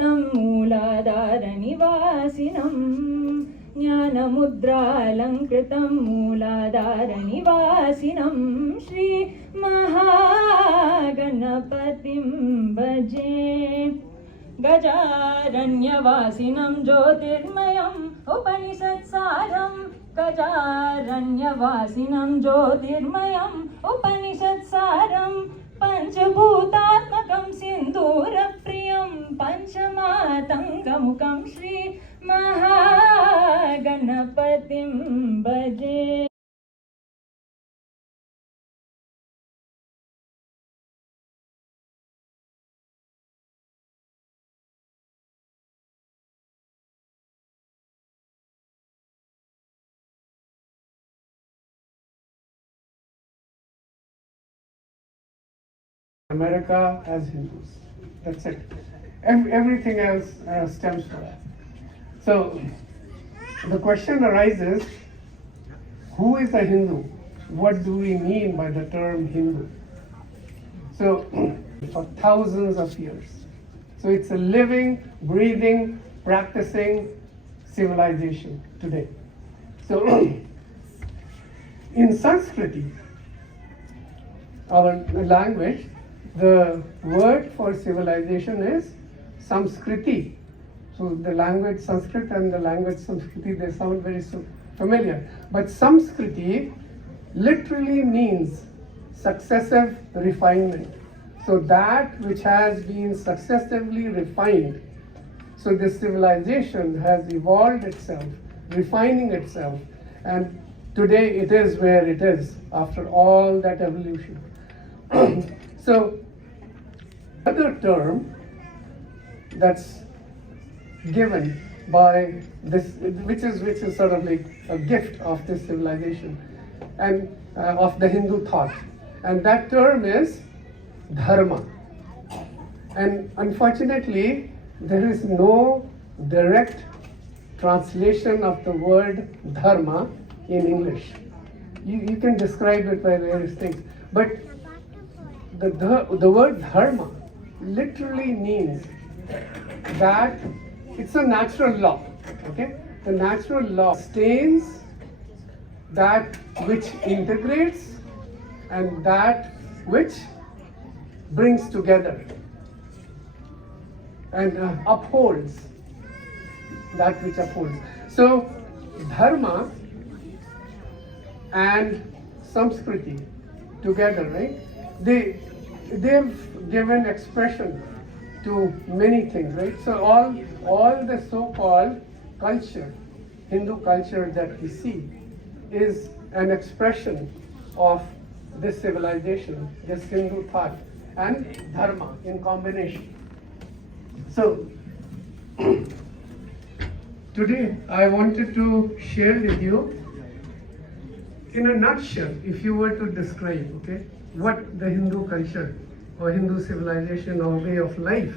मूलाधारनिवासिनं ज्ञानमुद्रालङ्कृतं मूलाधारनिवासिनं श्री महागणपतिं भजे। गजारण्यवासिनं ज्योतिर्मयम् उपनिषत्सारं गजारण्यवासिनं ज्योतिर्मयम् उपनिषत्सारं पञ्चभूतात्मकं सिन्दूरप्रियं पञ्चमातङ्गमुखं श्री महागणपतिं भजे। America as Hindus. That's it. Everything else stems from that. So the question arises, who is a Hindu? What do we mean by the term Hindu? So for thousands of years. So it's a living, breathing, practicing civilization today. So in Sanskriti, our language, the word for civilization is Samskriti. So the language Sanskrit and the language Samskriti, they sound very familiar. But Samskriti literally means successive refinement. So that which has been successively refined. So this civilization has evolved itself, refining itself, and today it is where it is after all that evolution. So another term that's given by this, which is sort of like a gift of this civilization and of the Hindu thought, and that term is dharma. And unfortunately, there is no direct translation of the word dharma in English. You can describe it by various things, but the word dharma literally means that it's a natural law, okay? The natural law sustains that which integrates and that which brings together and upholds that which upholds. So dharma and Samskriti together, right? They've given expression to many things, right? So all the so-called culture, Hindu culture that we see, is an expression of this civilization, this Hindu thought, and dharma in combination. So today I wanted to share with you, in a nutshell, if you were to describe, okay, what the Hindu culture or Hindu civilization or way of life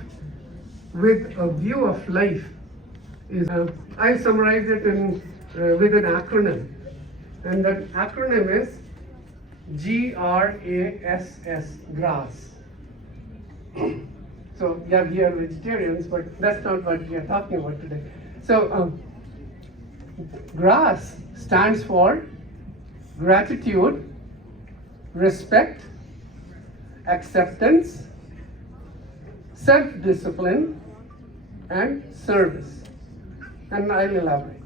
with a view of life is. I summarize it with an acronym, and that acronym is GRASS, grass. So yeah, we are vegetarians, but that's not what we are talking about today. So GRASS stands for gratitude, respect, acceptance, self-discipline, and service. And I'll elaborate.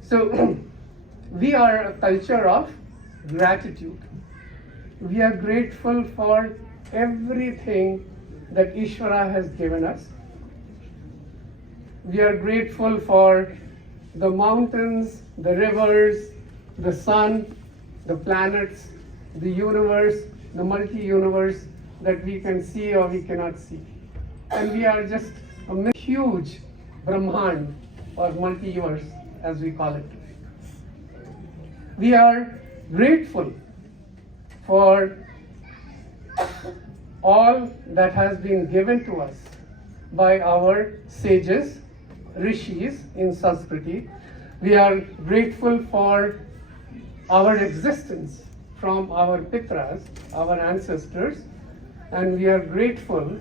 So we are a culture of gratitude. We are grateful for everything that Ishvara has given us. We are grateful for the mountains, the rivers, the sun, the planets, the universe, the multi-universe that we can see or we cannot see. And we are just a huge Brahman or multi-universe, as we call it. We are grateful for all that has been given to us by our sages, rishis in Sanskriti. We are grateful for our existence from our pitras, our ancestors, and we are grateful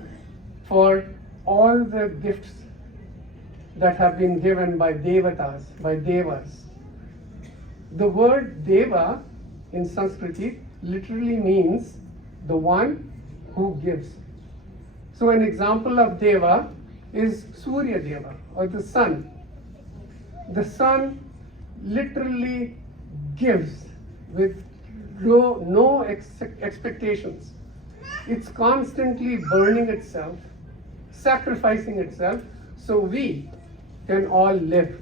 for all the gifts that have been given by devatas, by devas. The word deva in Sanskrit literally means the one who gives. So an example of deva is Surya Deva, or the sun. The sun literally gives with no expectations. It's constantly burning itself, sacrificing itself, so we can all live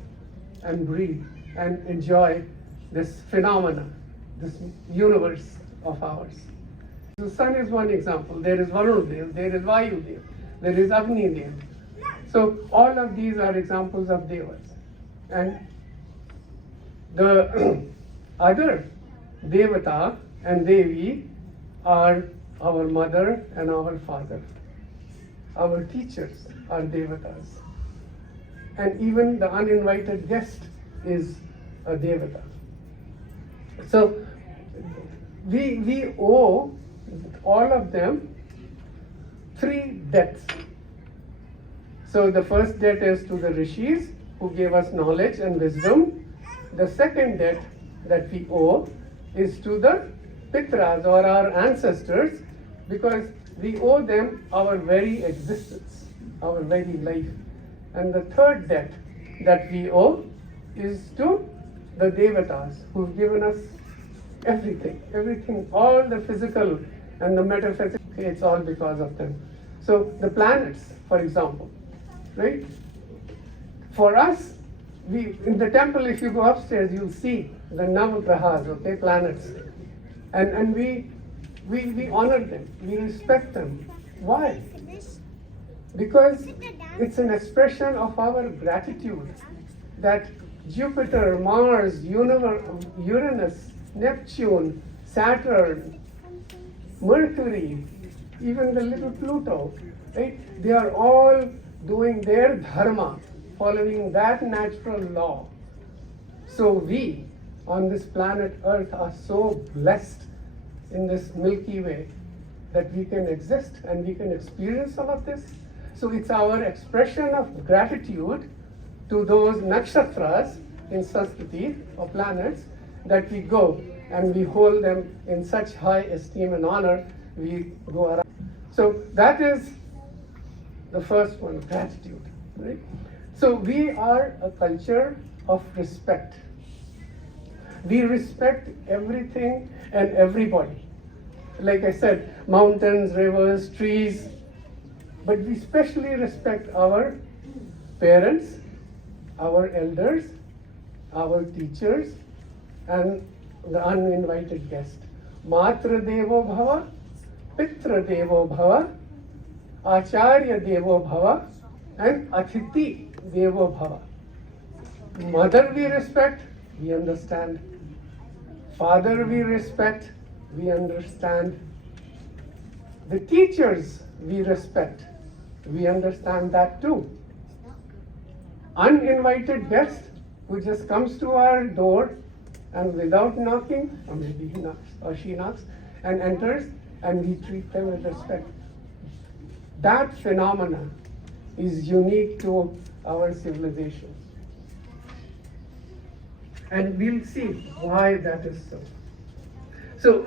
and breathe and enjoy this phenomena, this universe of ours. The sun is one example. There is Varuna Dev, there is Vayu Dev, there is Agni Dev. So all of these are examples of devas. And the other devata and devi are our mother and our father. Our teachers are devatas. And even the uninvited guest is a devata. So we owe all of them 3 debts. So the first debt is to the rishis who gave us knowledge and wisdom. The second debt that we owe is to the pitras or our ancestors, because we owe them our very existence, our very life. And the third debt that we owe is to the devatas who've given us everything, all the physical and the metaphysical, it's all because of them. So the planets, for example, right? For us, in the temple, if you go upstairs, you'll see the navagrahas, okay, planets. And we honor them, we respect them. Why? Because it's an expression of our gratitude that Jupiter, Mars, Uranus, Neptune, Saturn, Mercury, even the little Pluto, right? They are all doing their dharma, following that natural law. So we on this planet Earth are so blessed in this Milky Way that we can exist and we can experience all of this. So it's our expression of gratitude to those nakshatras in Sanskrit, or planets, that we go and we hold them in such high esteem and honor. We go around. So that is the first one, gratitude. Right? So we are a culture of respect. We respect everything and everybody. Like I said, mountains, rivers, trees, but we especially respect our parents, our elders, our teachers, and the uninvited guest. Matra devo bhava, pitra devo bhava, acharya devo bhava, and atithi devo bhava. Mother we respect, we understand. Father we respect, we understand. The teachers we respect, we understand that too. Uninvited guest who just comes to our door and without knocking, or maybe he knocks or she knocks and enters, and we treat them with respect. That phenomena is unique to our civilization. And we'll see why that is so. So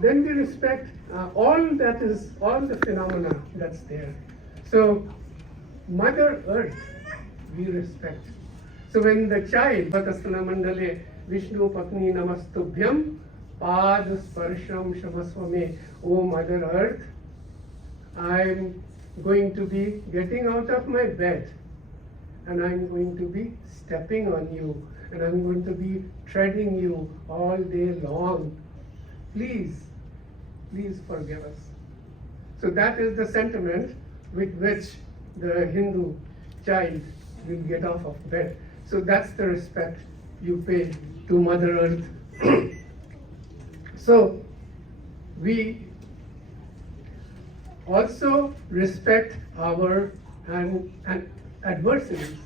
then we respect all the phenomena that's there. So Mother Earth we respect. So when the child, Bhatasana Mandale, Vishnu Patni Namastubhyam, Pad Sparsham Shamaswame, O Mother Earth, I'm going to be getting out of my bed and I'm going to be stepping on you and I'm going to be treading you all day long. Please forgive us. So that is the sentiment with which the Hindu child will get off of bed. So that's the respect you pay to Mother Earth. So we also respect our adversaries.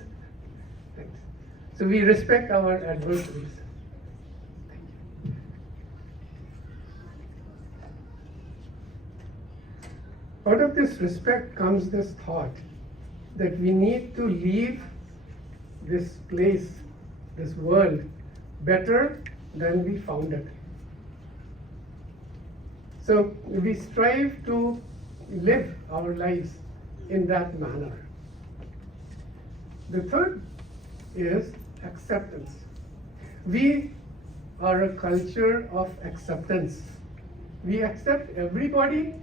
So we respect our adversaries. out of this respect comes this thought that we need to leave this place, this world, better than we found it. So we strive to live our lives in that manner. The third is acceptance. We are a culture of acceptance. We accept everybody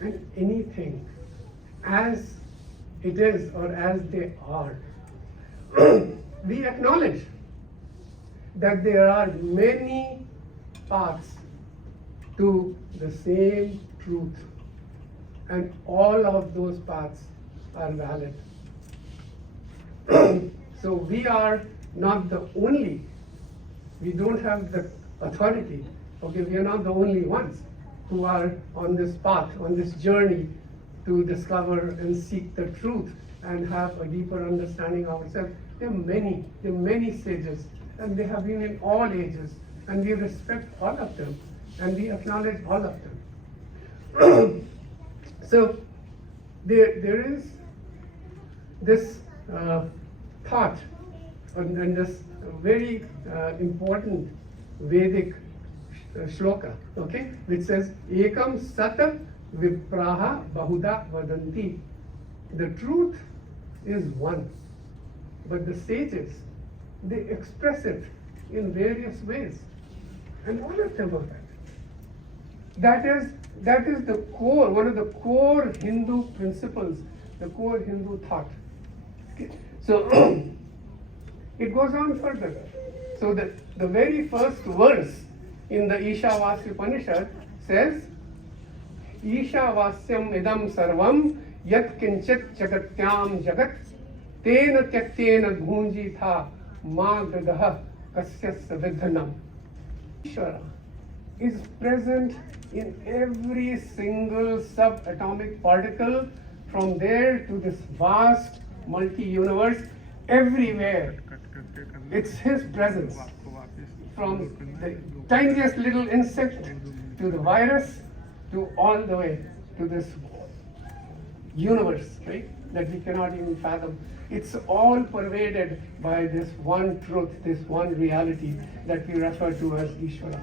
and anything as it is or as they are. We acknowledge that there are many paths to the same truth, and all of those paths are valid. So we are not the only, we don't have the authority, okay, we are not the only ones who are on this path, on this journey to discover and seek the truth and have a deeper understanding of ourselves. There are many sages, and they have been in all ages, and we respect all of them, and we acknowledge all of them. So there is this thought and this very important Vedic shloka, okay, which says, Ekam sata vipraha bahuda vadanti. The truth is one, but the sages, they express it in various ways, and all of them are that. That is the core, one of the core Hindu principles, the core Hindu thought. Okay. So it goes on further. So the very first verse in the Ishavasya Upanishad says, Ishavasyam idam sarvam yat kinchit jagatyam jagat tena tyaktena bhunji tha ma gadaha kasyasya vidhanam. Ishvara is present in every single subatomic particle, from there to this vast multi-universe, everywhere. It's his presence. From the tiniest little insect to the virus to all the way to this universe, right, that we cannot even fathom. It's all pervaded by this one truth, this one reality that we refer to as Ishvara,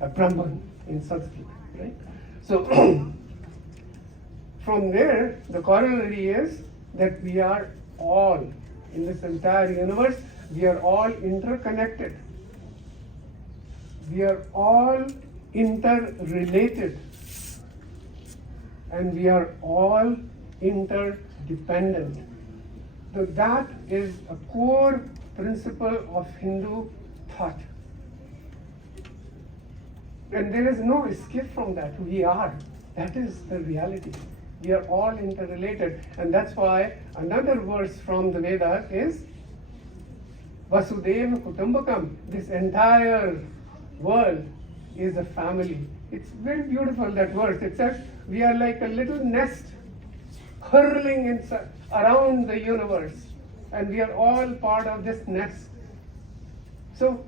a Brahman in Sanskrit, right? So from there, the corollary is that we are all, in this entire universe, we are all interconnected. We are all interrelated. And we are all interdependent. So that is a core principle of Hindu thought. And there is no escape from that. We are. That is the reality. We are all interrelated. And that's why another verse from the Veda is Vasudeva Kutumbakam. This entire world is a family. It's very beautiful, that verse. It says we are like a little nest hurling inside, around the universe. And we are all part of this nest. So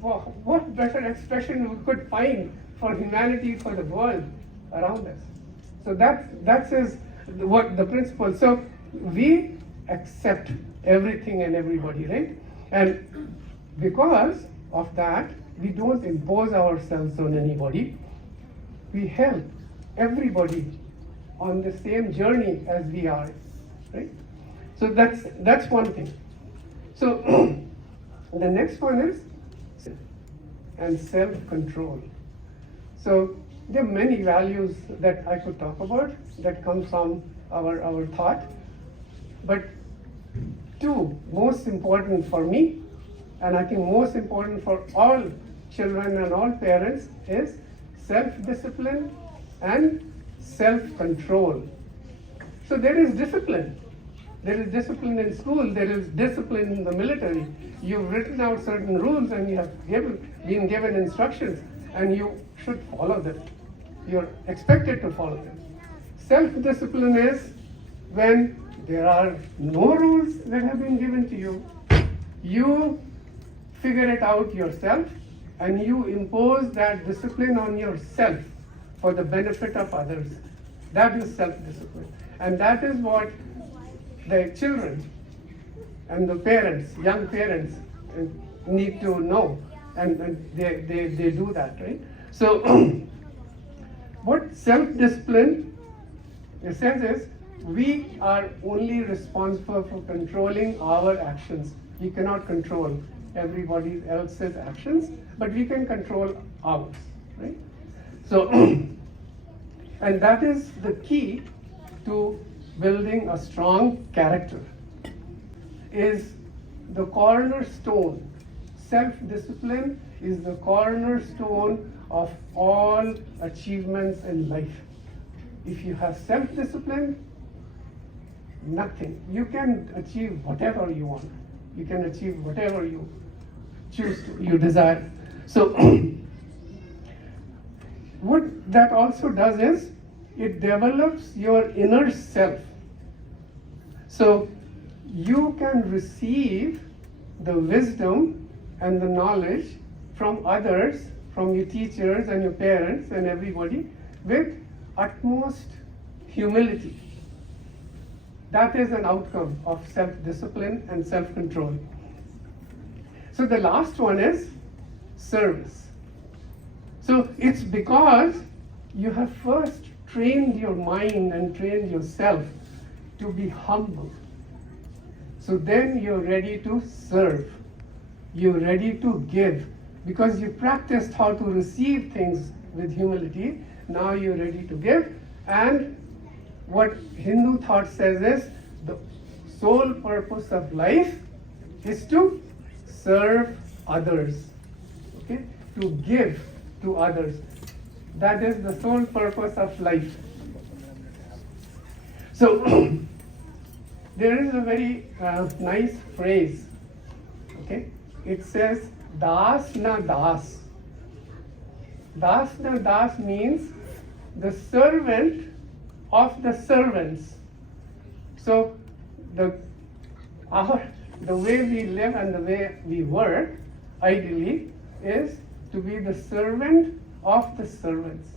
what better expression we could find for humanity, for the world around us? So that is what the principle. So we accept everything and everybody, right? And because of that, we don't impose ourselves on anybody. We help everybody on the same journey as we are, right? So that's one thing. So the next one is and self-control. So there are many values that I could talk about that come from our thought, but two most important for me, and I think most important for all children and all parents, is self-discipline and self-control. So there is discipline. There is discipline in school, there is discipline in the military. You've written out certain rules and you have been given instructions, and you should follow them. You're expected to follow them. Self-discipline is when there are no rules that have been given to you. You figure it out yourself and you impose that discipline on yourself for the benefit of others. That is self-discipline. And that is what the children and the parents, young parents, need to know. And they do that, right? So what self-discipline says is, we are only responsible for controlling our actions. We cannot control everybody else's actions, but we can control ours, right? So, and that is the key to building a strong character, is the cornerstone. Self-discipline is the cornerstone of all achievements in life. If you have self-discipline, nothing. You can achieve whatever you want. You can achieve whatever you choose to, you desire. So what that also does is, it develops your inner self. So you can receive the wisdom and the knowledge from others, from your teachers and your parents and everybody, with utmost humility. That is an outcome of self-discipline and self-control. So the last one is service. So it's because you have first trained your mind and trained yourself to be humble. So then you're ready to serve. You're ready to give. Because you practiced how to receive things with humility, now you're ready to give. And what Hindu thought says is, the sole purpose of life is to serve others, okay? To give to others. That is the sole purpose of life. So there is a very nice phrase, okay? It says, das na das. Das na das means the servant of the servants. So the way we live and the way we work, ideally, is to be the servant of the servants.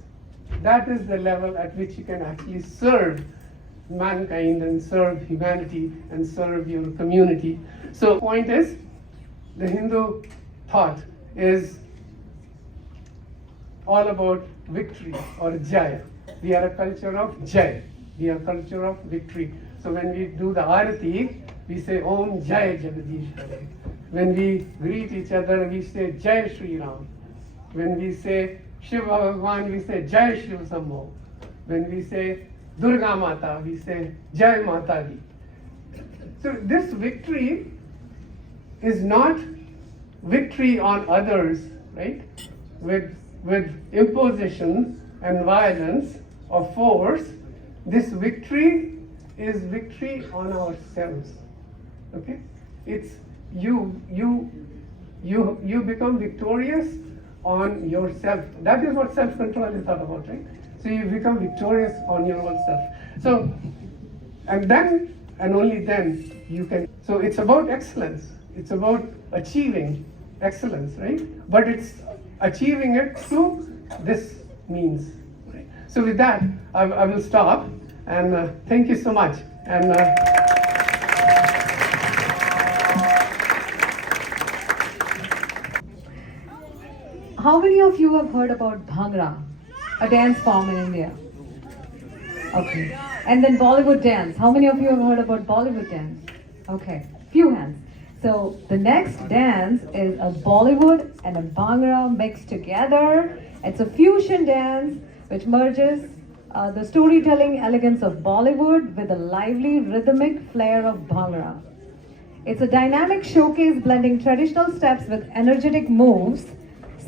That is the level at which you can actually serve mankind and serve humanity and serve your community. So the point is, the Hindu thought is all about victory or jaya. We are a culture of jai. We are a culture of victory. So when we do the arati, we say Om Jai Jagadish Hare. When we greet each other, we say Jai Shri Ram. When we say Shiva Bhagwan, we say Jai Shiv Sambho. When we say Durga Mata, we say Jai Mata Di. So this victory is not victory on others, right? With imposition and violence or force. This victory is victory on ourselves. Okay? It's you become victorious on yourself. That is what self-control is all about, right? So you become victorious on your own self. So, and then, and only then, you can. So it's about excellence. It's about achieving excellence, right? But it's achieving it through this means. Right? So with that, I will stop, and thank you so much. And how many of you have heard about Bhangra, a dance form in India? Okay. And then Bollywood dance. How many of you have heard about Bollywood dance? Okay. Few hands. So the next dance is a Bollywood and a Bhangra mixed together. It's a fusion dance which merges the storytelling elegance of Bollywood with the lively rhythmic flair of Bhangra. It's a dynamic showcase blending traditional steps with energetic moves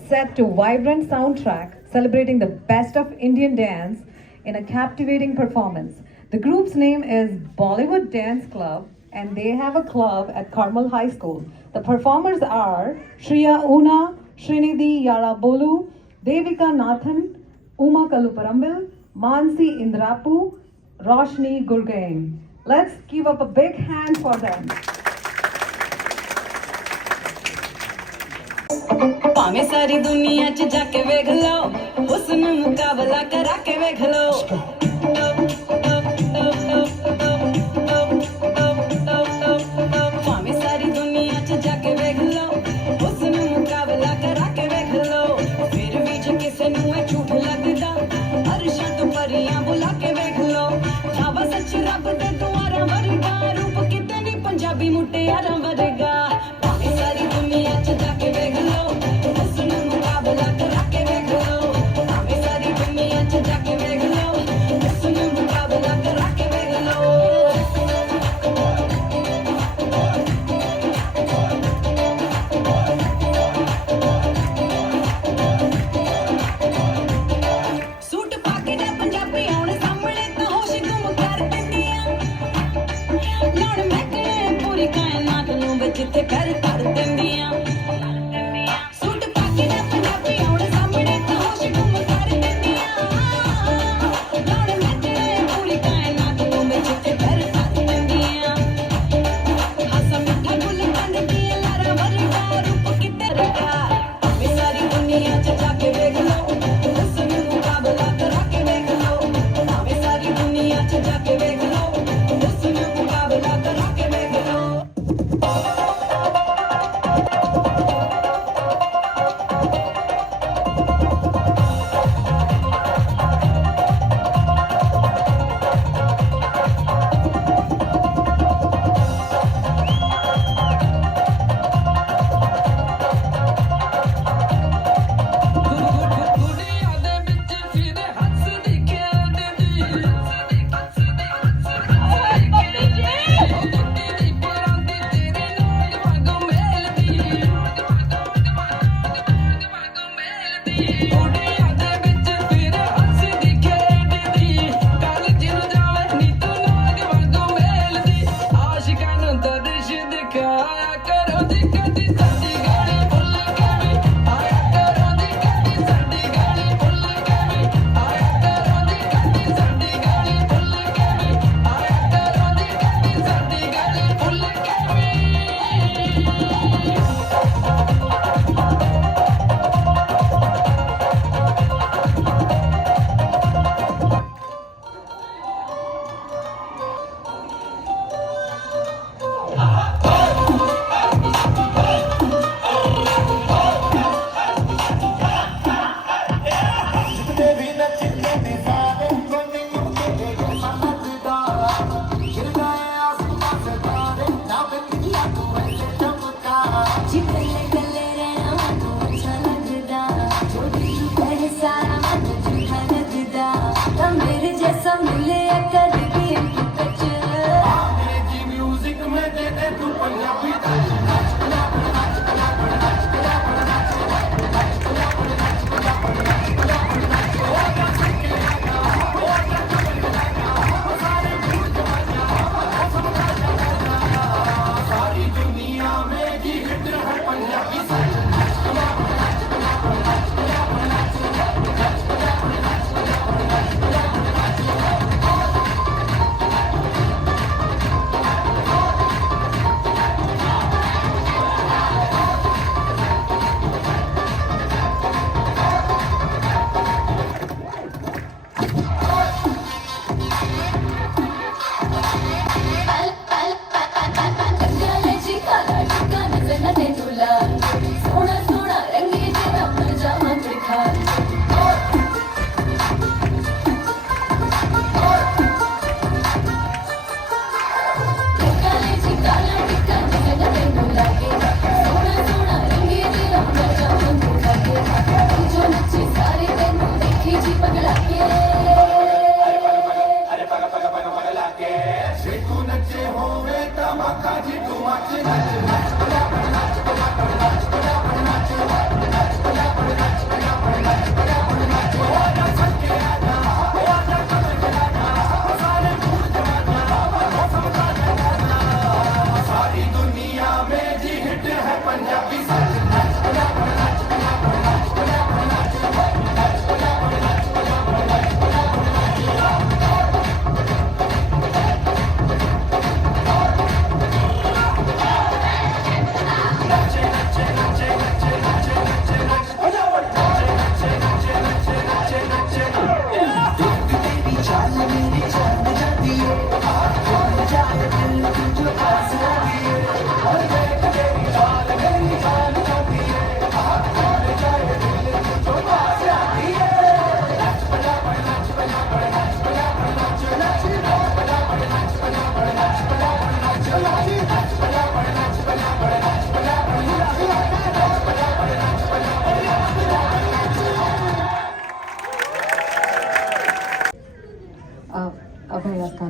set to vibrant soundtrack celebrating the best of Indian dance in a captivating performance. The group's name is Bollywood Dance Club, and they have a club at Carmel High School. The performers are Shriya Una, Srinidhi Yarabolu, Devika Nathan, Uma Kaluparambil, Mansi Indrapu, Roshni Gurgain. Let's give up a big hand for them. ਭਾਵੇਂ ਸਾਰੀ ਦੁਨੀਆ 'ਚ ਜਾ ਕੇ ਵੇਖ ਲਓ, ਉਸ ਨੂੰ ਮੁਕਾਬਲਾ ਕਰਾ ਕੇ ਵੇਖ ਲਓ। ਵਿੱਚ ਰੱਬ ਦੇ ਦੁਆਰਾ ਵਰਗਾ ਰੂਪ ਕਿਤੇ ਨਹੀਂ ਪੰਜਾਬੀ ਮੁਟਿਆਰਾਂ ਵਰਗਾ ਭਾਵੇਂ ਸਾਰੀ ਦੁਨੀਆ 'ਚ ਜਾ ਕੇ ਵੇਖ ਲਓ ਉਸ ਨੂੰ ਮੁਕਾਬਲਾ ਕਰਾ ਕੇ ਵੇਖ ਲਓ ਭਾਵੇਂ ਸਾਰੀ ਦੁਨੀਆ 'ਚ ਜਾ ਕੇ ਵੇਖ ਲਓ ਉਸ ਨੂੰ ਮੁਕਾਬਲਾ ਕਰਾ ਕੇ ਵੇਖ ਲਓ ਸੂਟ ਪਾ ਕੇ ਜੇ ਪੰਜਾਬੀ ਆਉਣ ਸਾਹਮਣੇ ਤਾਂ ਹੋਸ਼ ਗੁੰਮ ਕਰ ਦਿੰਦੀਆਂ ਲਾਉਣ ਮਹਿਕਮੇ ਪੂਰੀ ਕਾਇਨਾਤ ਨੂੰ ਵਿੱਚ ਤੇ ਕਰ ਦਿੰਦੀਆਂ ਸੂਟ ਪਾ ਕੇ ਜੇ ਪੰਜਾਬੀ ਆਉਣ ਸਾਹਮਣੇ ਤਾਂ ਹੋਸ਼ ਗੁੰਮ ਕਰ ਦਿੰਦੀਆਂ ਲਾਉਣ ਮਹਿਕਮੇ ਪੂਰੀ ਕਾਇਨਾਤ ਨੂੰ ਵਿੱਚ ਤੇ ਕਰ ਦਿੰਦੀਆਂ ਹਾਸਾ ਮਿੱਠਾ ਗੁੱਲ ਕੰਦ ਦੀਆਂ ਲਾਰਾਂ ਵਰਗਾ ਰੂਪ ਕਿਤੇ ਰਗਾ ਭਾਵੇਂ ਸਾਰੀ ਦੁਨੀਆ 'ਚ ਜਾ ਕੇ ਵੇਖ ਲਓ ਉਸ ਨੂੰ ਮੁਕਾਬਲਾ ਕਰਾ ਕੇ ਵੇਖ ਲਓ ਭਾਵੇਂ ਸਾਰੀ ਦੁਨੀਆ 'ਚ ਜਾ ਕੇ ਵੇਖ ਲਓ ਉਸ ਨੂੰ ਮੁਕਾਬਲਾ ਕਰਾ ਕੇ ਵੇਖ ਲਓ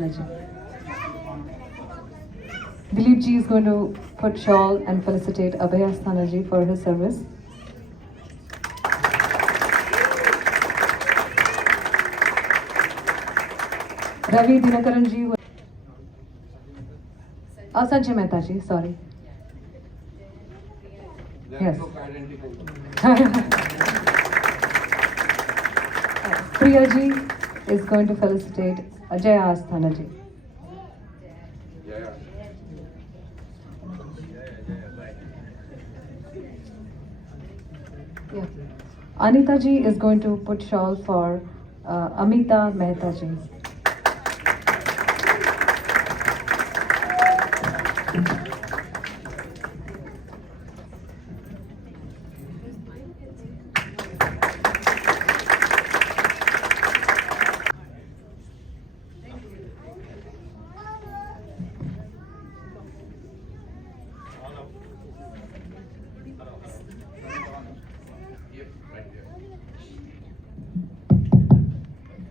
Asthanaji. Dilip ji is going to put shawl and felicitate Abhay Asthanaji for his service. Ravi Dinakaran ji. Sanjay Mehta ji, sorry. Yes. Priya ji is going to felicitate Ajay Asthana ji. Yeah. Anita ji is going to put shawl for Amita Mehta ji.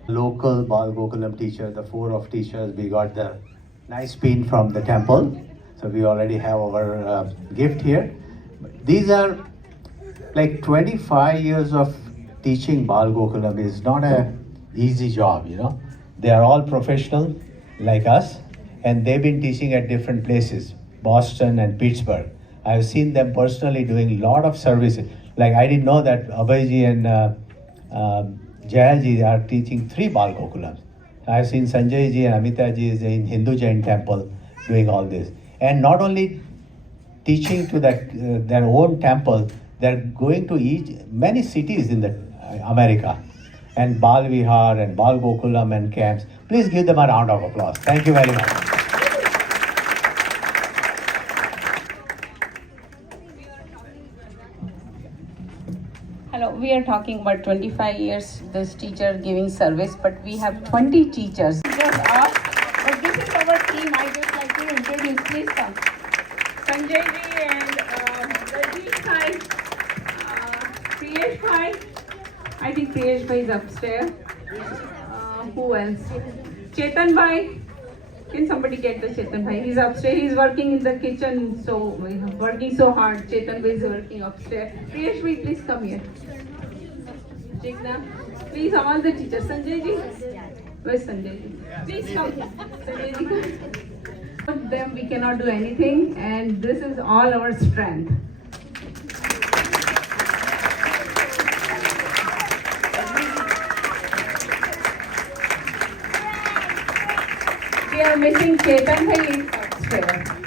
Local Bal Gokulam teacher, the 4 of teachers, we got the nice pin from the temple. So we already have our gift here. These are like 25 years of teaching Bal Gokulam is not a easy job, you know. They are all professional like us, and they've been teaching at different places, Boston and Pittsburgh. I've seen them personally doing a lot of services. Like I didn't know that Abhayji and Jayaji are teaching 3 Bal Gokulams. I've seen Sanjayji and Amitaji is in Hindu Jain temple doing all this. And not only teaching to their own temple, they're going to many cities in America, and Bal Vihar and Bal Gokulam and camps. Please give them a round of applause. Thank you very much. Hello, we are talking about 25 years this teacher giving service, but we have 20 teachers. Just off, but this is our team. I just like to introduce. Please come. Sanjay ji and Rajesh bhai, Priyesh bhai. I think Priyesh bhai is upstairs. Who else? Chetan bhai. Can somebody get the Chetan bhai? He's upstairs. He's working in the kitchen, so working so hard. Chetan bhai is working upstairs. Priyesh bhai, please come here. Jnana, please all the teachers. Sanjay ji, where's Sanjay ji? Please come. Sanjay ji, without them we cannot do anything, and this is all our strength. We are missing Chetan bhai upstairs.